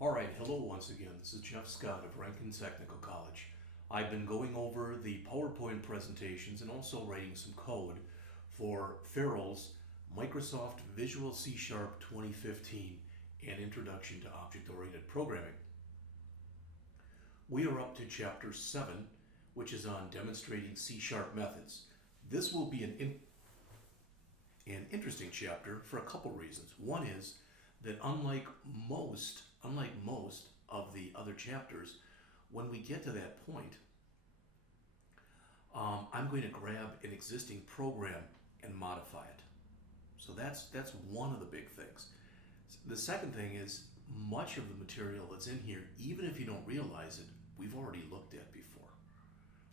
All right, hello once again. This is Jeff Scott of Rankin Technical College. I've been going over the PowerPoint presentations and also writing some code for Farrell's Microsoft Visual C# 2015 and Introduction to Object-Oriented Programming. We are up to Chapter 7, which is on demonstrating C# methods. This will be an interesting chapter for a couple reasons. One is that unlike most of the other chapters, when we get to that point, I'm going to grab an existing program and modify it. So that's one of the big things. The second thing is much of the material that's in here, even if you don't realize it, we've already looked at before.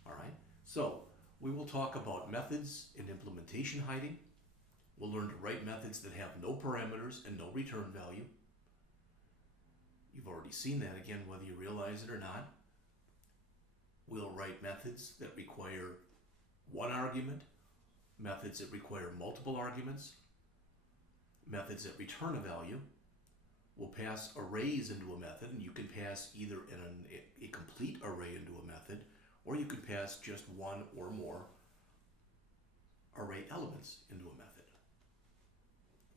All right? So we will talk about methods and implementation hiding. We'll learn to write methods that have no parameters and no return value. You've already seen that again, whether you realize it or not. We'll write methods that require one argument, methods that require multiple arguments, methods that return a value. We'll pass arrays into a method, and you can pass either a complete array into a method, or you could pass just one or more array elements into a method.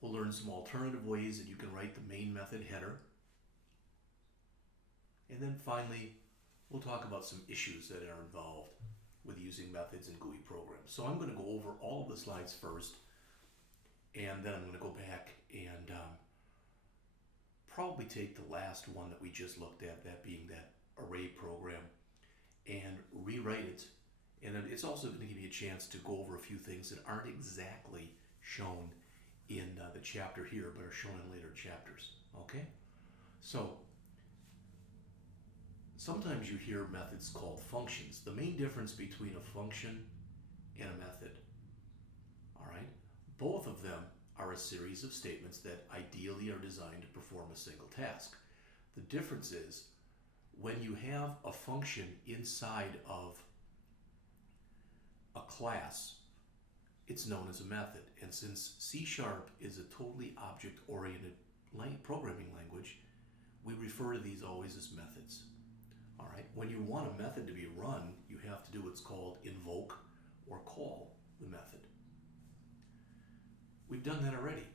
We'll learn some alternative ways that you can write the main method header. And then finally, we'll talk about some issues that are involved with using methods in GUI programs. So I'm going to go over all of the slides first, and then I'm going to go back and probably take the last one that we just looked at, that being that array program, and rewrite it. And then it's also going to give me a chance to go over a few things that aren't exactly shown in the chapter here, but are shown in later chapters. Okay? So sometimes you hear methods called functions. The main difference between a function and a method, all right, both of them are a series of statements that ideally are designed to perform a single task. The difference is when you have a function inside of a class, it's known as a method. And since C# is a totally object-oriented programming language, we refer to these always as methods. All right. When you want a method to be run, you have to do what's called invoke or call the method. We've done that already.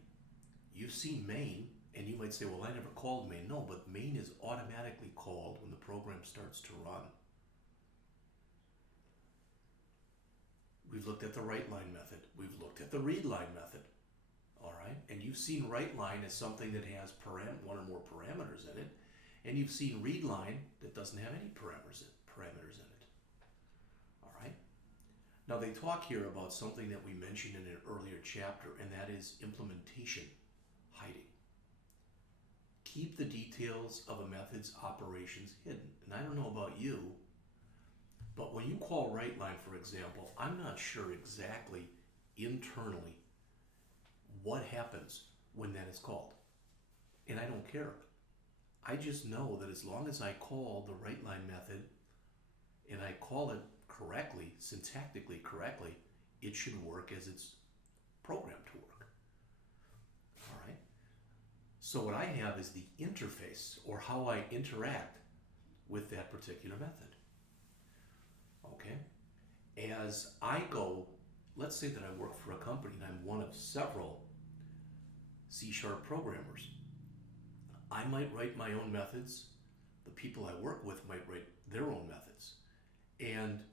You've seen main, and you might say, well, I never called main. No, but main is automatically called when the program starts to run. We've looked at the write-line method. We've looked at the read-line method. All right. And you've seen write-line as something that has one or more parameters in it. And you've seen read-line that doesn't have any parameters in it. All right? Now they talk here about something that we mentioned in an earlier chapter, and that is implementation hiding. Keep the details of a method's operations hidden. And I don't know about you, but when you call write-line, for example, I'm not sure exactly internally what happens when that is called. And I don't care. I just know that as long as I call the write-line method and I call it correctly, syntactically correctly, it should work as it's programmed to work. All right? So what I have is the interface, or how I interact with that particular method. Okay? As I go, let's say that I work for a company and I'm one of several C# programmers. I might write my own methods. The people I work with might write their own methods. And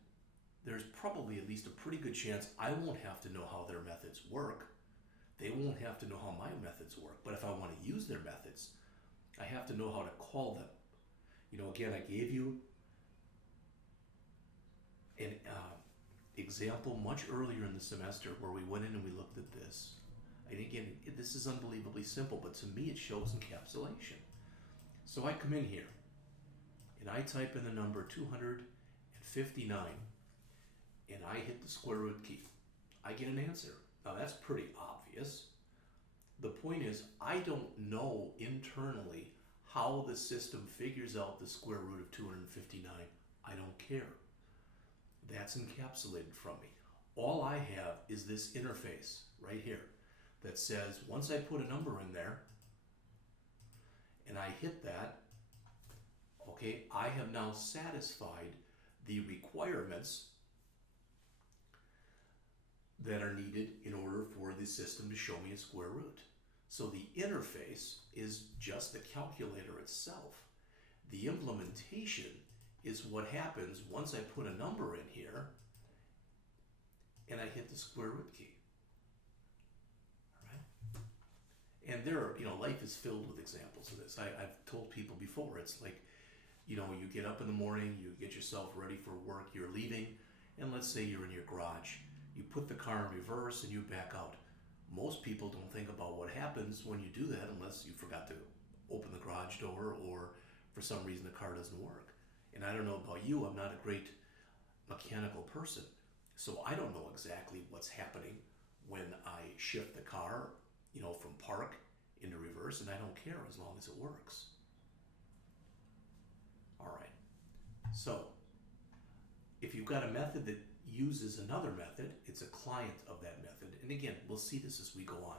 there's probably at least a pretty good chance I won't have to know how their methods work. They won't have to know how my methods work. But if I want to use their methods, I have to know how to call them. You know, again, I gave you an example much earlier in the semester where we went in and we looked at this. And again, this is unbelievably simple, but to me it shows encapsulation. So I come in here and I type in the number 259 and I hit the square root key. I get an answer. Now that's pretty obvious. The point is, I don't know internally how the system figures out the square root of 259. I don't care. That's encapsulated from me. All I have is this interface right here that says once I put a number in there and I hit that, Okay, I have now satisfied the requirements that are needed in order for the system to show me a square root. So the interface is just the calculator itself. The implementation is what happens once I put a number in here and I hit the square root key. All right? And there are, life is filled with examples of this. I've told people before, it's like, you get up in the morning, you get yourself ready for work, you're leaving, and let's say you're in your garage. You put the car in reverse and you back out. Most people don't think about what happens when you do that unless you forgot to open the garage door or for some reason the car doesn't work. And I don't know about you, I'm not a great mechanical person, so I don't know exactly what's happening when I shift the car, from park into reverse, and I don't care as long as it works. All right, so if you've got a method that uses another method, it's a client of that method. And again, we'll see this as we go on.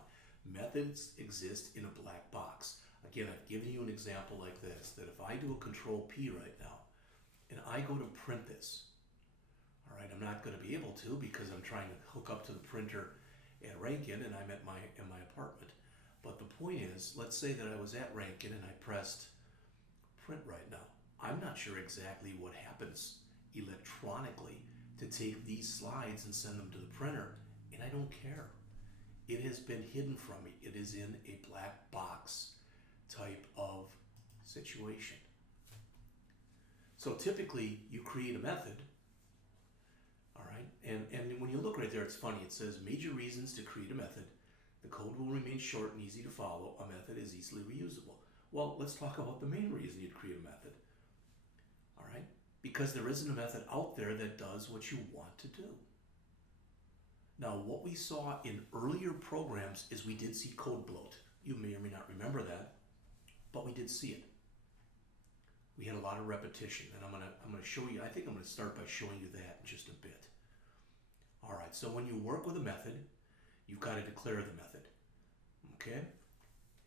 Methods exist in a black box. Again, I've given you an example like this, that if I do a control P right now, and I go to print this, all right, I'm not going to be able to because I'm trying to hook up to the printer at Rankin and I'm in my apartment. But the point is, let's say that I was at Rankin and I pressed print right now. I'm not sure exactly what happens electronically to take these slides and send them to the printer, and I don't care. It has been hidden from me. It is in a black box type of situation. So typically you create a method, all right, and when you look right there, it's funny, it says major reasons to create a method. The code will remain short and easy to follow. A method is easily reusable. Well, let's talk about the main reason you'd create a method, all right? Because there isn't a method out there that does what you want to do. Now, what we saw in earlier programs is we did see code bloat. You may or may not remember that, but we did see it. We had a lot of repetition, and I'm gonna show you. I think I'm gonna start by showing you that in just a bit. All right. So when you work with a method, you've got to declare the method. Okay,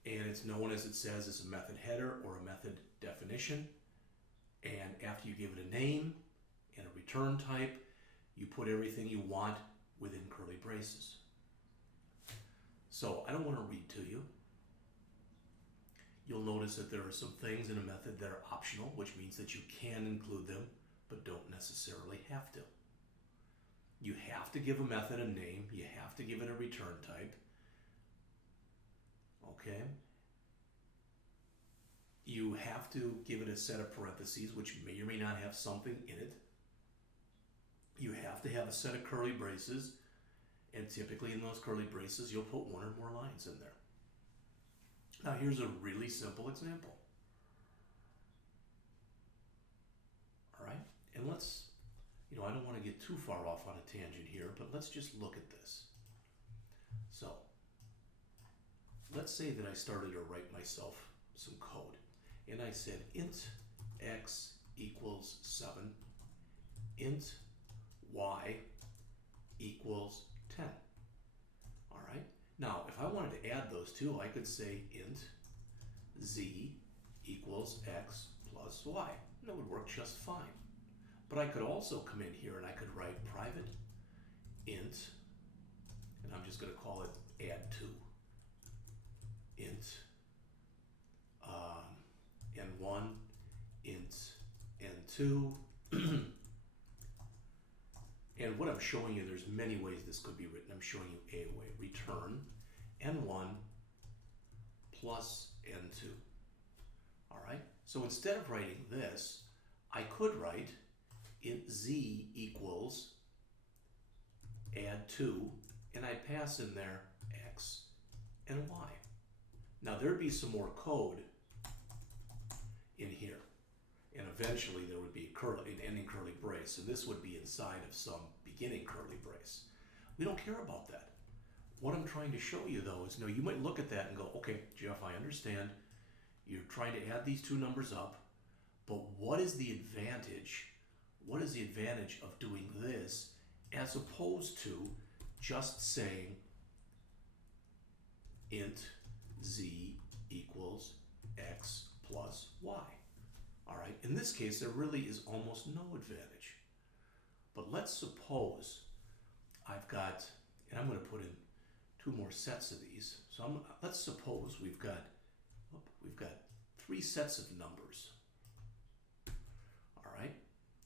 and it's known, as it says, as a method header or a method definition. And after you give it a name and a return type, you put everything you want within curly braces. So I don't want to read to you. You'll notice that there are some things in a method that are optional, which means that you can include them, but don't necessarily have to. You have to give a method a name. You have to give it a return type. Okay? You have to give it a set of parentheses, which may or may not have something in it. You have to have a set of curly braces, and typically in those curly braces, you'll put one or more lines in there. Now here's a really simple example. All right, and let's, I don't want to get too far off on a tangent here, but let's just look at this. So, let's say that I started to write myself some code, and I said int x equals 7, int y equals 10. All right. Now, if I wanted to add those two, I could say int z equals x plus y. And that would work just fine. But I could also come in here and I could write private int, and I'm just going to call it add2, int n1, int n2. And what I'm showing you, there's many ways this could be written. I'm showing you a way. Return n1 plus n2. All right? So instead of writing this, I could write int z equals add2, and I pass in there x and y. Now there'd be some more code in here, and eventually there would be an ending curly brace, and this would be inside of some beginning curly brace. We don't care about that. What I'm trying to show you though is, you might look at that and go, okay, Jeff, I understand. You're trying to add these two numbers up, but what is the advantage? What is the advantage of doing this as opposed to just saying int z equals x plus y? All right, in this case, there really is almost no advantage. But let's suppose I've got, and I'm going to put in 2 more sets of these. So let's suppose we've got 3 sets of numbers. All right?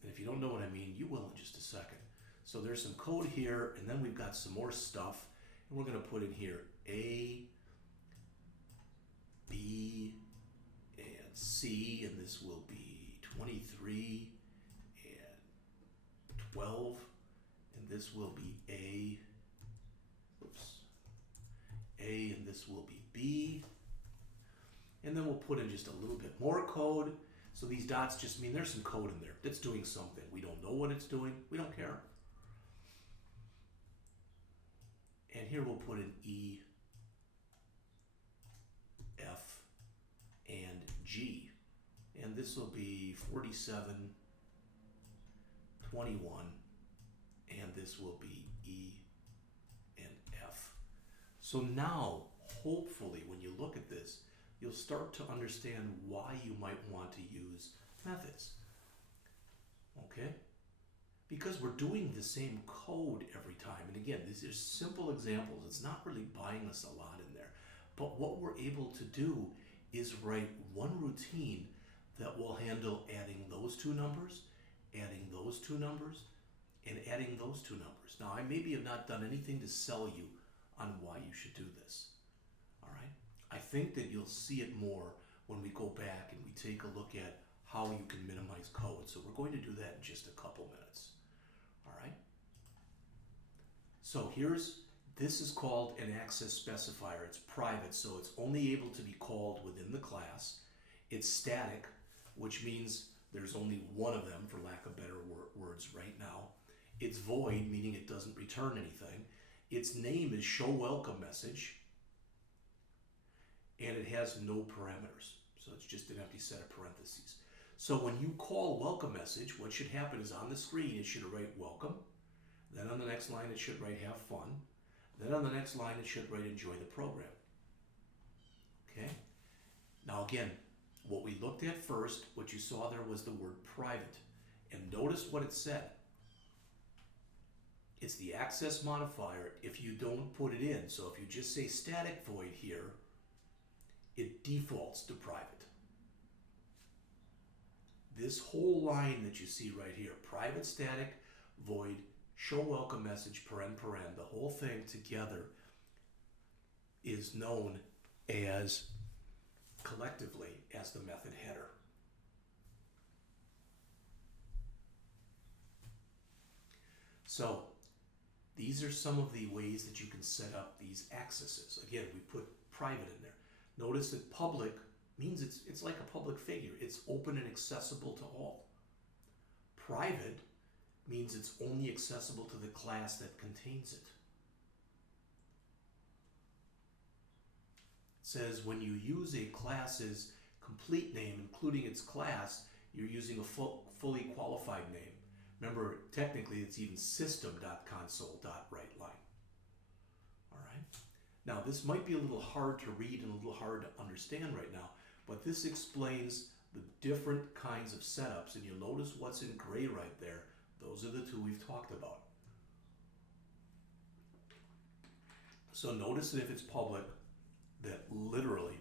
And if you don't know what I mean, you will in just a second. So there's some code here, and then we've got some more stuff. And we're going to put in here A, B, and C, and this will be 23 and 12, and this will be A, and this will be B, and then we'll put in just a little bit more code. So these dots just mean there's some code in there that's doing something. We don't know what it's doing. We don't care. And here we'll put in E, F, and G. And this will be 47, 21, and this will be E and F. So now, hopefully, when you look at this, you'll start to understand why you might want to use methods. Okay? Because we're doing the same code every time. And again, these are simple examples. It's not really buying us a lot in there. But what we're able to do is write one routine that will handle adding those 2 numbers, adding those 2 numbers, and adding those 2 numbers. Now, I maybe have not done anything to sell you on why you should do this. All right? I think that you'll see it more when we go back and we take a look at how you can minimize code. So we're going to do that in just a couple minutes. All right? So this is called an access specifier. It's private, so it's only able to be called within the class. It's static, which means there's only one of them, for lack of better words right now. It's void, meaning it doesn't return anything. Its name is show welcome message, and it has no parameters. So it's just an empty set of parentheses. So when you call welcome message, what should happen is on the screen, it should write welcome. Then on the next line, it should write have fun. Then on the next line, it should write enjoy the program. Okay? Now again, what we looked at first, what you saw there was the word private. And notice what it said. It's the access modifier if you don't put it in. So if you just say static void here, it defaults to private. This whole line that you see right here, private static void, show welcome message, paren, the whole thing together is known as, collectively, as the method header. So these are some of the ways that you can set up these accesses. Again, we put private in there. Notice that public means it's like a public figure. It's open and accessible to all. Private means it's only accessible to the class that contains it. It says when you use a class's complete name, including its class, you're using a fully qualified name. Remember, technically, it's even system.console.writeLine. All right. Now, this might be a little hard to read and a little hard to understand right now, but this explains the different kinds of setups, and you'll notice what's in gray right there. Those are the 2 we've talked about. So notice that if it's public, that literally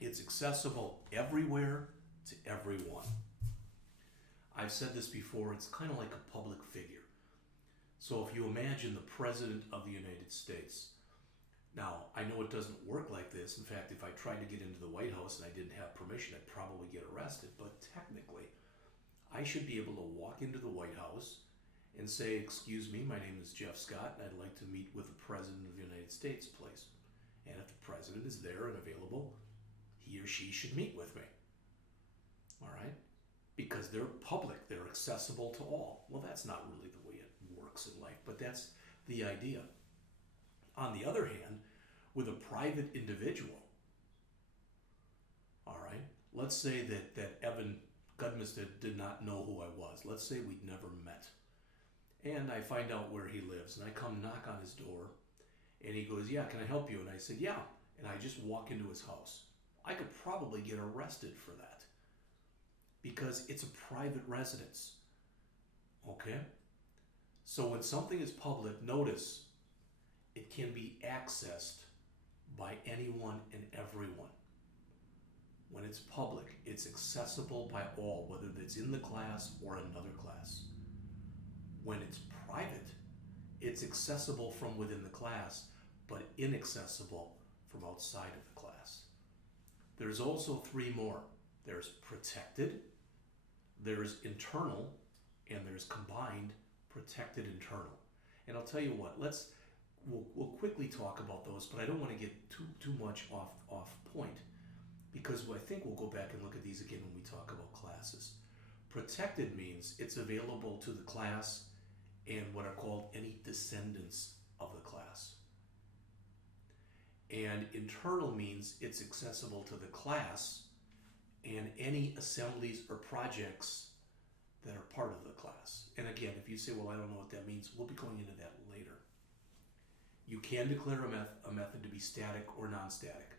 it's accessible everywhere to everyone. I've said this before, it's kind of like a public figure. So if you imagine the President of the United States. Now, I know it doesn't work like this. In fact, if I tried to get into the White House and I didn't have permission, I'd probably get arrested. But technically, I should be able to walk into the White House and say, excuse me, my name is Jeff Scott, and I'd like to meet with the President of the United States, please. And if the President is there and available, he or she should meet with me. All right? Because they're public, they're accessible to all. Well, that's not really the way it works in life, but that's the idea. On the other hand, with a private individual, all right, let's say that Evan Gudmistad did not know who I was. Let's say we'd never met. And I find out where he lives, and I come knock on his door, and he goes, yeah, can I help you? And I said, yeah, and I just walk into his house. I could probably get arrested for that. because it's a private residence. Okay? So when something is public, notice it can be accessed by anyone and everyone. When it's public, it's accessible by all, whether it's in the class or another class. When it's private, it's accessible from within the class, but inaccessible from outside of the class. There's also three more. There's protected, there's internal, and there's combined protected internal. And I'll tell you what, we'll quickly talk about those, but I don't want to get too much off point, because I think we'll go back and look at these again when we talk about classes. Protected means it's available to the class and what are called any descendants of the class. And internal means it's accessible to the class and any assemblies or projects that are part of the class. And again, if you say, well, I don't know what that means, we'll be going into that later. You can declare a method to be static or non-static.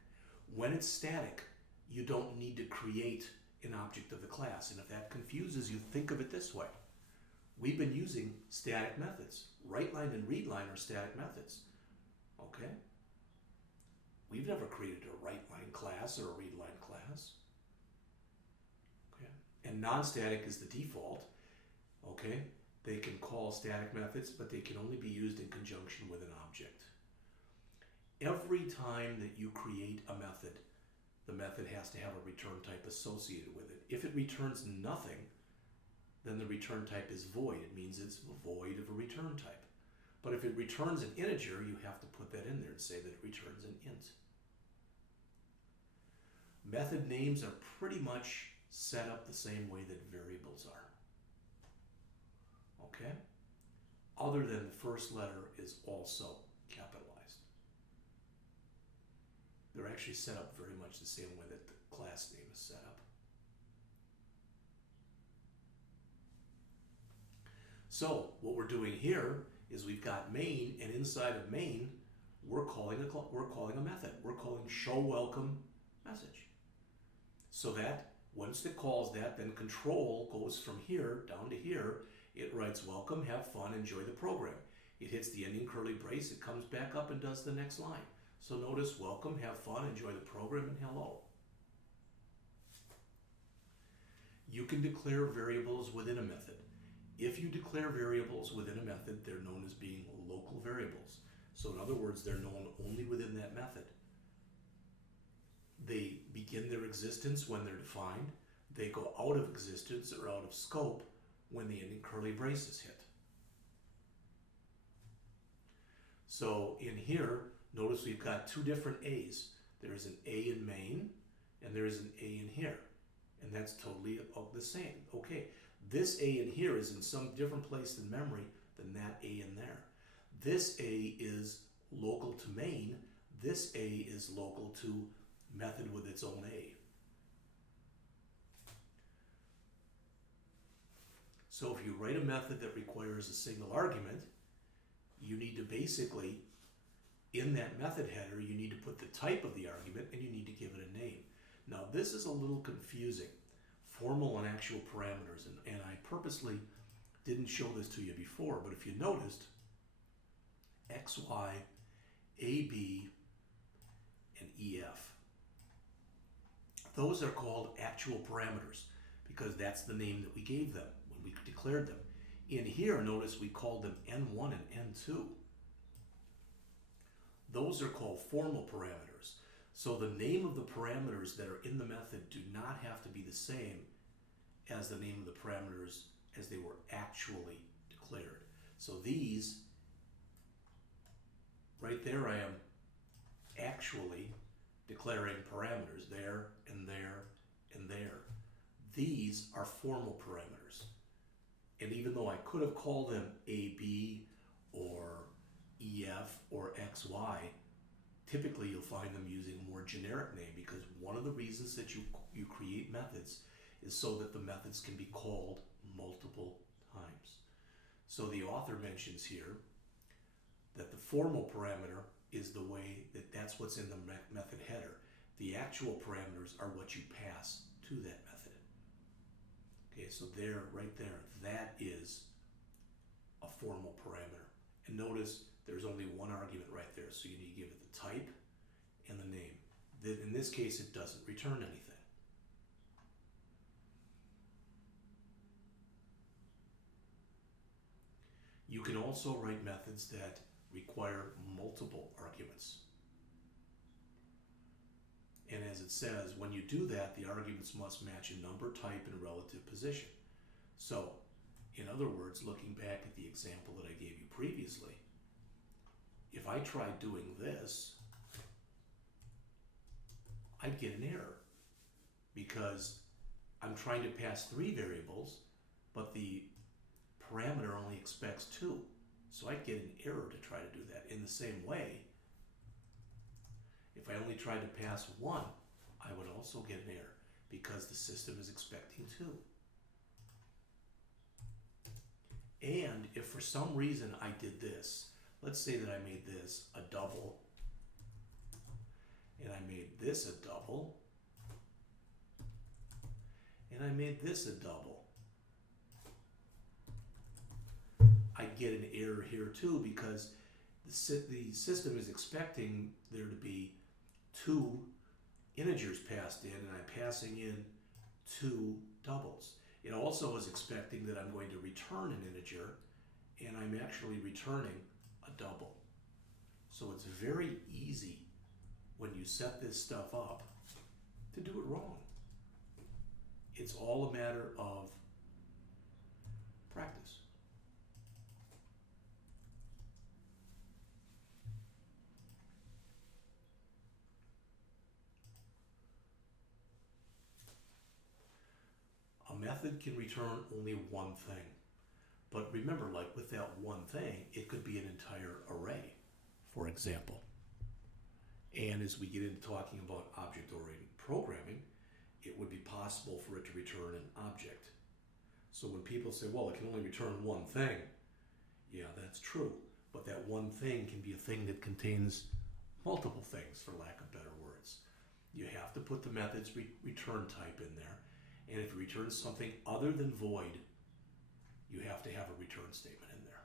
When it's static, you don't need to create an object of the class. And if that confuses you, think of it this way. We've been using static methods. WriteLine and ReadLine are static methods. Okay? We've never created a WriteLine class or a ReadLine class. Okay? And non-static is the default. Okay? They can call static methods, but they can only be used in conjunction with an object. Every time that you create a method, the method has to have a return type associated with it. If it returns nothing, then the return type is void. It means it's void of a return type. But if it returns an integer, you have to put that in there and say that it returns an int. Method names are pretty much set up the same way that variables are. Okay? Other than the first letter is also capitalized. They're actually set up very much the same way that the class name is set up. So what we're doing here is we've got main, and inside of main, we're calling a method. We're calling show welcome message. So that once it calls that, then control goes from here down to here. It writes welcome, have fun, enjoy the program. It hits the ending curly brace, it comes back up and does the next line. So notice welcome, have fun, enjoy the program, and hello. You can declare variables within a method. If you declare variables within a method, they're known as being local variables. So in other words, they're known only within that method. They begin their existence when they're defined. They go out of existence or out of scope when the ending curly brace is hit. So in here, notice we've got two different A's. There's an A in main, and there's an A in here. And that's totally the same. Okay, this A in here is in some different place in memory than that A in there. This A is local to main. This A is local to method with its own A. So if you write a method that requires a single argument, you need to basically, in that method header, you need to put the type of the argument and you need to give it a name. Now this is a little confusing, formal and actual parameters, and I purposely didn't show this to you before, but if you noticed, X, Y, A, B, and EF. Those are called actual parameters because that's the name that we gave them when we declared them. In here, notice we called them N1 and N2. Those are called formal parameters. So the name of the parameters that are in the method do not have to be the same as the name of the parameters as they were actually declared. So these, right there I am actually declaring parameters there and there and there. These are formal parameters. And even though I could have called them AB or EF or XY, typically you'll find them using a more generic name because one of the reasons that you create methods is so that the methods can be called multiple times. So the author mentions here that the formal parameter is the way that's what's in the method header. The actual parameters are what you pass to that method. Okay, so there, right there, that is a formal parameter. And notice there's only one argument right there, so you need to give it the type and the name. In this case, it doesn't return anything. You can also write methods that require multiple arguments. And as it says, when you do that, the arguments must match a number, type, and relative position. So, in other words, looking back at the example that I gave you previously, if I tried doing this, I'd get an error because I'm trying to pass 3 variables, but the parameter only expects 2. So I'd get an error to try to do that. In the same way, if I only tried to pass 1, I would also get an error because the system is expecting 2. And if for some reason I did this, let's say that I made this a double, and I made this a double, and I made this a double, I'd get an error here too because the system is expecting there to be 2 integers passed in, and I'm passing in 2 doubles. It also is expecting that I'm going to return an integer, and I'm actually returning a double. So it's very easy when you set this stuff up to do it wrong. It's all a matter of practice. A method can return only one thing. But remember, like with that one thing, it could be an entire array, for example. And as we get into talking about object-oriented programming, it would be possible for it to return an object. So when people say, well, it can only return one thing, yeah, that's true. But that one thing can be a thing that contains multiple things, for lack of better words. You have to put the method's return type in there. And if it returns something other than void, you have to have a return statement in there.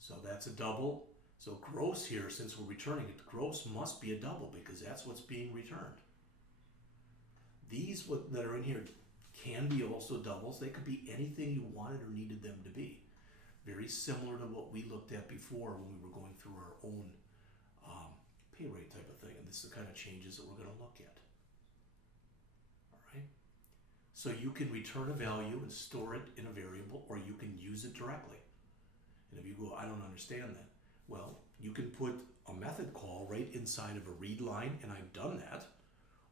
So that's a double. So gross here, since we're returning it, gross must be a double because that's what's being returned. These that are in here can be also doubles. They could be anything you wanted or needed them to be. Very similar to what we looked at before when we were going through our own pay rate type of thing. And this is the kind of changes that we're going to look at. So you can return a value and store it in a variable, or you can use it directly. And if you go, I don't understand that. Well, you can put a method call right inside of a read line, and I've done that,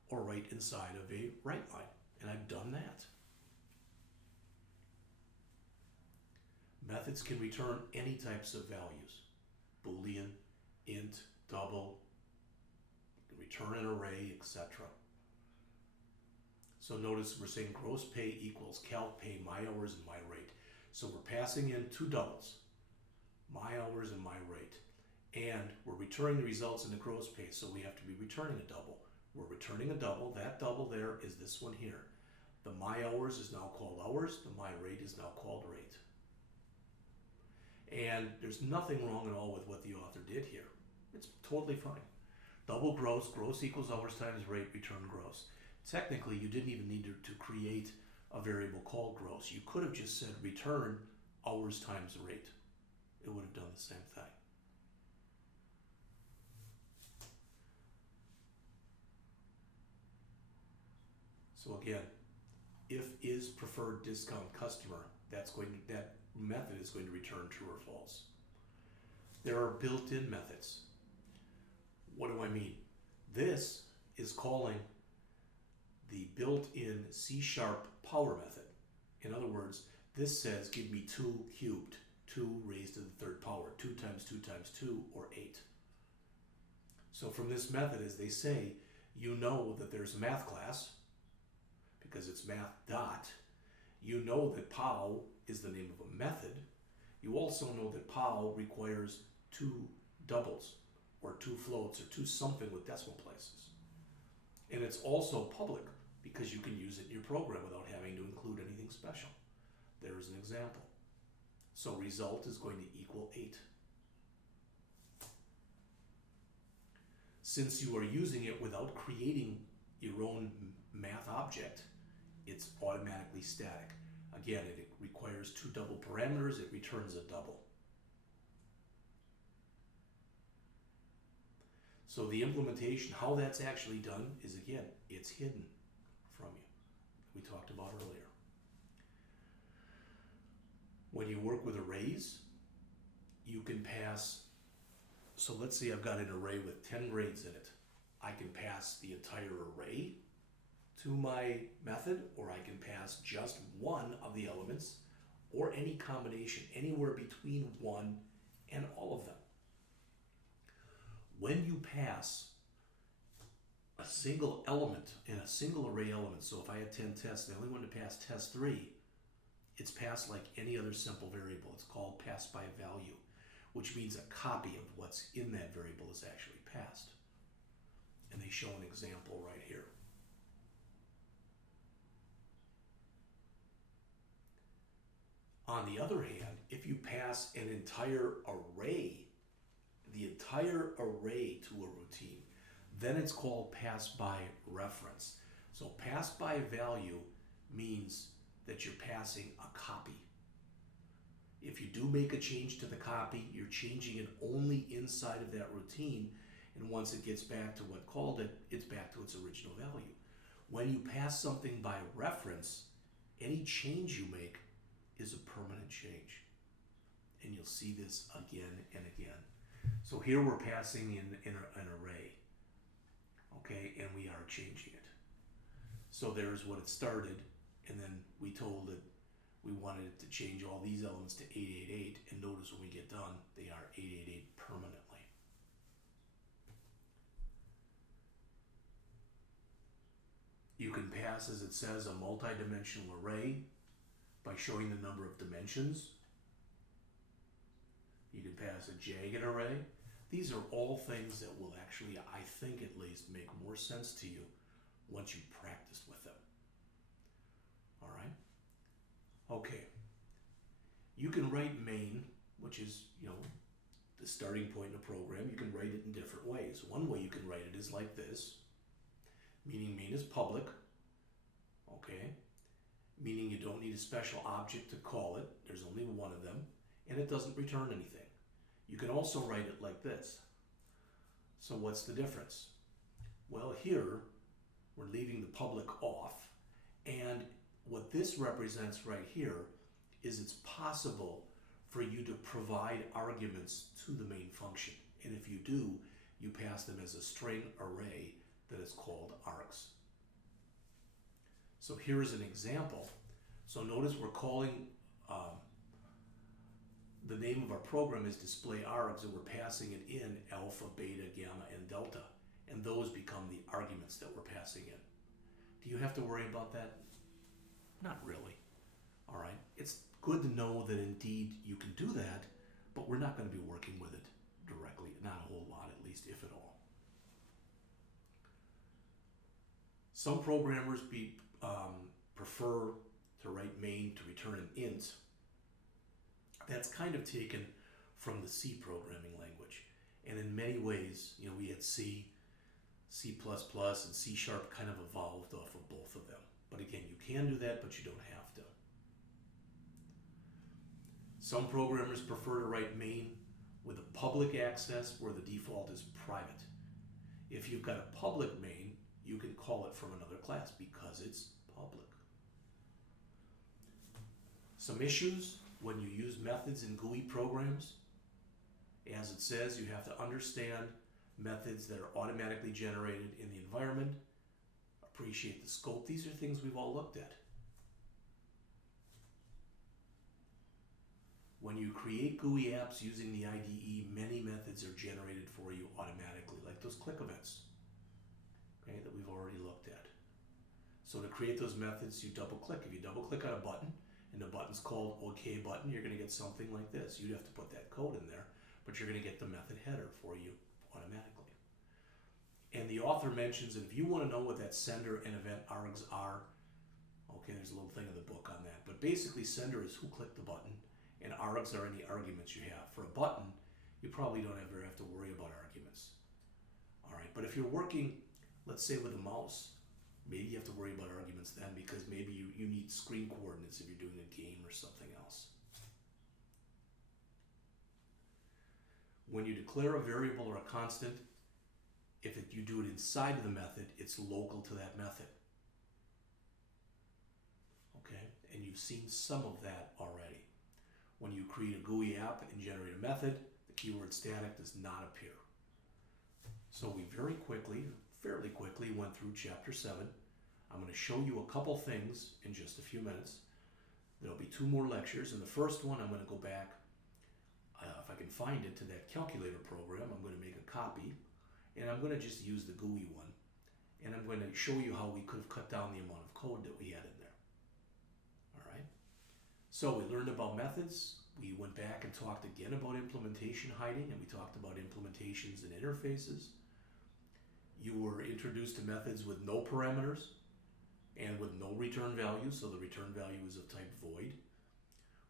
or right inside of a write line, and I've done that. Methods can return any types of values. Boolean, int, double, you can return an array, etc. So notice we're saying gross pay equals calc pay, my hours, and my rate. So we're passing in 2 doubles, my hours and my rate. And we're returning the results in the gross pay, so we have to be returning a double. We're returning a double. That double there is this one here. The my hours is now called hours. The my rate is now called rate. And there's nothing wrong at all with what the author did here. It's totally fine. Double gross, gross equals hours times rate, return gross. Technically, you didn't even need to create a variable called gross. You could have just said return hours times rate. It would have done the same thing. So again, if is preferred discount customer, that method is going to return true or false. There are built-in methods. What do I mean? This is calling the built-in C# power method. In other words, this says give me 2 cubed, 2 raised to the 3rd power, 2 times 2 times 2, or 8. So from this method, as they say, you know that there's a math class, because it's math dot. You know that POW is the name of a method. You also know that POW requires 2 doubles, or 2 floats, or 2 something with decimal places. And it's also public. because you can use it in your program without having to include anything special. There's an example. So result is going to equal 8. Since you are using it without creating your own math object, it's automatically static. Again, it requires 2 double parameters, it returns a double. So the implementation, how that's actually done is, again, it's hidden from you. We talked about earlier. When you work with arrays, you can pass, so let's say I've got an array with 10 grades in it. I can pass the entire array to my method, or I can pass just one of the elements, or any combination, anywhere between 1 and all of them. When you pass a single element in a single array element, so if I had 10 tests and I only wanted to pass test 3, it's passed like any other simple variable. It's called pass by value, which means a copy of what's in that variable is actually passed. And they show an example right here. On the other hand, if you pass an entire array, the entire array to a routine, then it's called pass by reference. So pass by value means that you're passing a copy. If you do make a change to the copy, you're changing it only inside of that routine, and once it gets back to what called it, it's back to its original value. When you pass something by reference, any change you make is a permanent change. And you'll see this again and again. So here we're passing in an array, okay, and we are changing it. So there's what it started, and then we told it we wanted it to change all these elements to 888, and notice when we get done, they are 888 permanently. You can pass, as it says, a multi-dimensional array by showing the number of dimensions. You can pass a jagged array. These are all things that will actually, I think at least, make more sense to you once you've practiced with them. All right? Okay. You can write main, which is, the starting point in a program. You can write it in different ways. One way you can write it is like this, meaning main is public, okay? Meaning you don't need a special object to call it. There's only one of them, and it doesn't return anything. You can also write it like this. So what's the difference? Well, here we're leaving the public off, and what this represents right here is it's possible for you to provide arguments to the main function, and if you do, you pass them as a string array that is called args. So here is an example. So notice we're calling the name of our program is display args, and we're passing it in alpha, beta, gamma, and delta, and those become the arguments that we're passing in. Do you have to worry about that? Not really. All right. It's good to know that indeed you can do that, but we're not going to be working with it directly, not a whole lot at least, if at all. Some programmers prefer to write main to return an int. That's kind of taken from the C programming language. And in many ways, we had C, C++, and C# kind of evolved off of both of them. But again, you can do that, but you don't have to. Some programmers prefer to write main with a public access where the default is private. If you've got a public main, you can call it from another class because it's public. Some issues when you use methods in GUI programs. As it says, you have to understand methods that are automatically generated in the environment, appreciate the scope. These are things we've all looked at. When you create GUI apps using the IDE, many methods are generated for you automatically, like those click events, okay, that we've already looked at. So to create those methods, you double click. If you double click on a button and the button's called OK button, you're going to get something like this. You'd have to put that code in there, but you're going to get the method header for you automatically. And the author mentions that if you want to know what that sender and event args are, okay, there's a little thing in the book on that. But basically, sender is who clicked the button, and args are any arguments you have. For a button, you probably don't ever have to worry about arguments. All right, but if you're working, let's say with a mouse, maybe you have to worry about arguments then, because maybe you need screen coordinates if you're doing a game or something else. When you declare a variable or a constant, if you do it inside of the method, it's local to that method. Okay, and you've seen some of that already. When you create a GUI app and generate a method, the keyword static does not appear. So we fairly quickly went through Chapter 7. I'm going to show you a couple things in just a few minutes. There'll be 2 more lectures. In the first one, I'm going to go back, if I can find it, to that calculator program. I'm going to make a copy, and I'm going to just use the GUI one. And I'm going to show you how we could have cut down the amount of code that we had in there. All right. So we learned about methods. We went back and talked again about implementation hiding, and we talked about implementations and interfaces. You were introduced to methods with no parameters and with no return value, so the return value is of type void.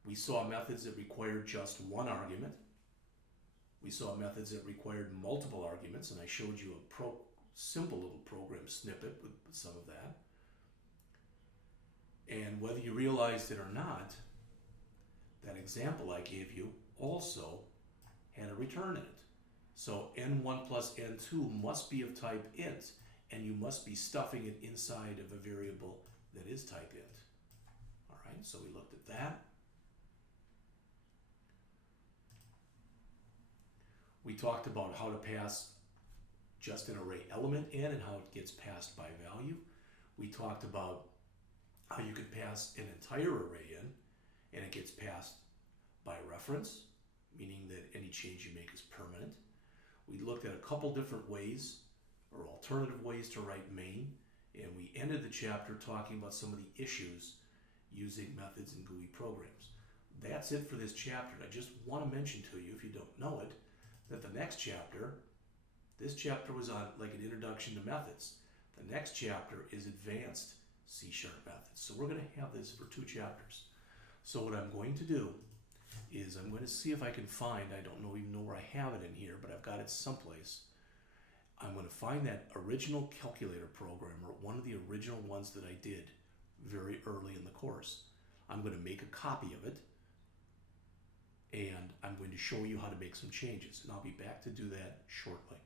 We saw methods that required just one argument. We saw methods that required multiple arguments, and I showed you a simple little program snippet with some of that. And whether you realized it or not, that example I gave you also had a return in it. So n1 plus n2 must be of type int, and you must be stuffing it inside of a variable that is type int. All right, so we looked at that. We talked about how to pass just an array element in and how it gets passed by value. We talked about how you could pass an entire array in and it gets passed by reference, meaning that any change you make is permanent. We looked at a couple different ways or alternative ways to write main, and we ended the chapter talking about some of the issues using methods in GUI programs. That's it for this chapter. I just want to mention to you, if you don't know it, that the next chapter, this chapter was on like an introduction to methods. The next chapter is advanced C# methods. So we're going to have this for 2 chapters. So what I'm going to do is I'm going to see if I can find, I don't even know where I have it in here, but I've got it someplace. I'm going to find that original calculator program, or one of the original ones that I did very early in the course. I'm going to make a copy of it, and I'm going to show you how to make some changes, and I'll be back to do that shortly.